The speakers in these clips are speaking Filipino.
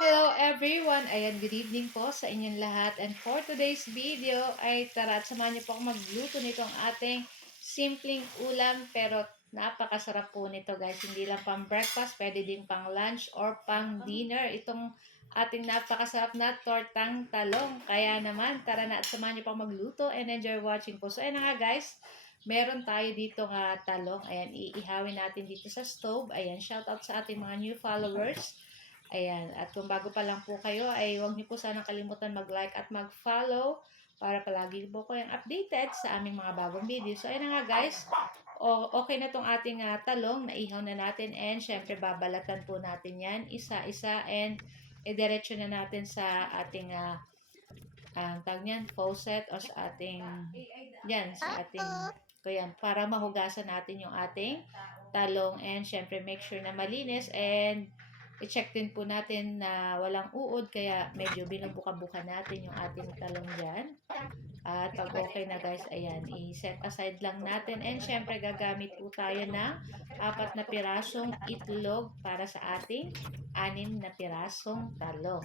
Hello everyone! Ayan, good evening po sa inyong lahat. And for today's video ay tara at samahan niyo po ako magluto nitong ating simpleng ulam pero napakasarap po nito guys. Hindi lang pang breakfast, pwede din pang lunch or pang dinner. Itong ating napakasarap na tortang talong. Kaya naman, tara na at samahan niyo po ako magluto and enjoy watching po. So ayan na nga guys, meron tayo dito nga talong. Ayan, iihawin natin dito sa stove. Ayan, shout out sa ating mga new followers. Ayan, at kung bago pa lang po kayo, ay huwag niyo po sanang kalimutan mag-like at mag-follow para palagi po kayong updated sa aming mga bagong video. So, ayan na nga guys, okay na tong ating talong, naihaw na natin and syempre babalatan po natin yan isa-isa and diretso na natin sa ating tawag niyan, faucet o sa ating, yan, sa ating, yan, para mahugasan natin yung ating talong and syempre make sure na malinis and i-check din po natin na walang uod kaya medyo binubuka-buka natin yung ating talong dyan. At pag okay na guys, ayan, i-set aside lang natin and syempre gagamit po tayo ng 4 na pirasong itlog para sa ating 6 na pirasong talong.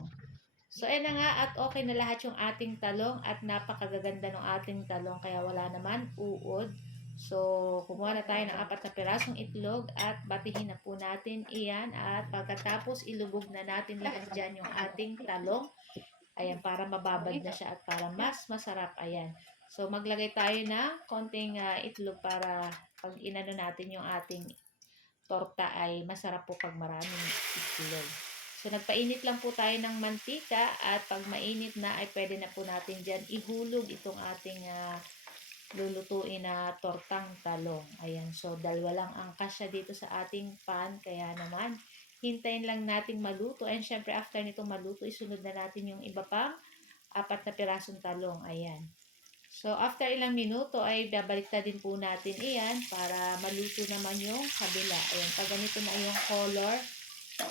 So, ayan na nga at okay na lahat yung ating talong at napakagaganda ng ating talong kaya wala naman uod. So, kumuha na tayo ng 4 na pirasong itlog at batihin na po natin iyan at pagkatapos ilubog na natin lahat dyan yung ating talong. Ayan, para mababad na siya at para mas masarap. Ayan. So, maglagay tayo ng konting itlog para pag inano natin yung ating torta ay masarap po pag maraming itlog. So, nagpainit lang po tayo ng mantika at pag mainit na ay pwede na po natin dyan ihulog itong ating lulutuin na tortang talong. Ayan, so dalawa lang ang kasya dito sa ating pan. Kaya naman, hintayin lang nating maluto. And syempre, after nitong maluto, isunod na natin yung iba pang 4 na pirasong talong. Ayan. So, after ilang minuto ay babaliktad din po natin iyan para maluto naman yung kabila. Ayan, pag ganito na yung color,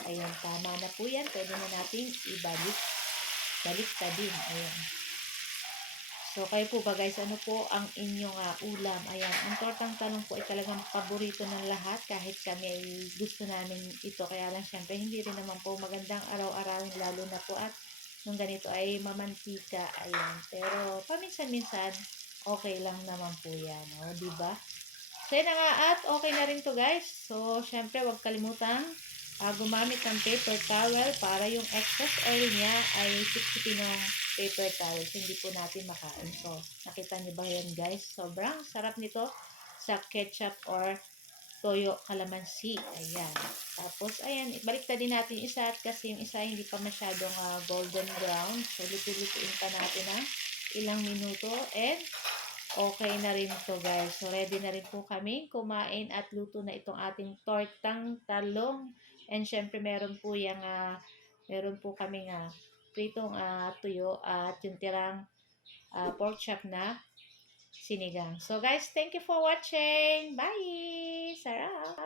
ayan, tama na po yan. Pwede na natin ibalik. Baliktad din. Ayan. So, kayo po ba guys, ano po ang inyong ulam? Ayan, ang tortang talong po ay talagang paborito ng lahat kahit kami ay gusto namin ito. Kaya lang syempre, hindi rin naman po magandang araw-arawin lalo na po at nung ganito ay mamantika. Ayan, pero paminsan-minsan, okay lang naman po yan. O, diba? So, yun na nga at okay na rin to guys. So, syempre, huwag kalimutang gumamit ng paper towel para yung excess oil niya ay sipsipin ng paper towel. So, hindi po natin makain. So, nakita niyo ba yan guys? Sobrang sarap nito sa ketchup or toyo kalamansi. Ayan. Tapos, ayan, baliktad din natin yung isa kasi yung isa hindi pa masyadong golden brown. So, luto-lutuin pa natin ng ilang minuto and okay na rin to guys. So, ready na rin po kami kumain at luto na itong ating tortang talong. And syempre, meron po meron po kami pritong tuyo at yung tirang pork chop na sinigang. So guys, thank you for watching. Bye! Sarap!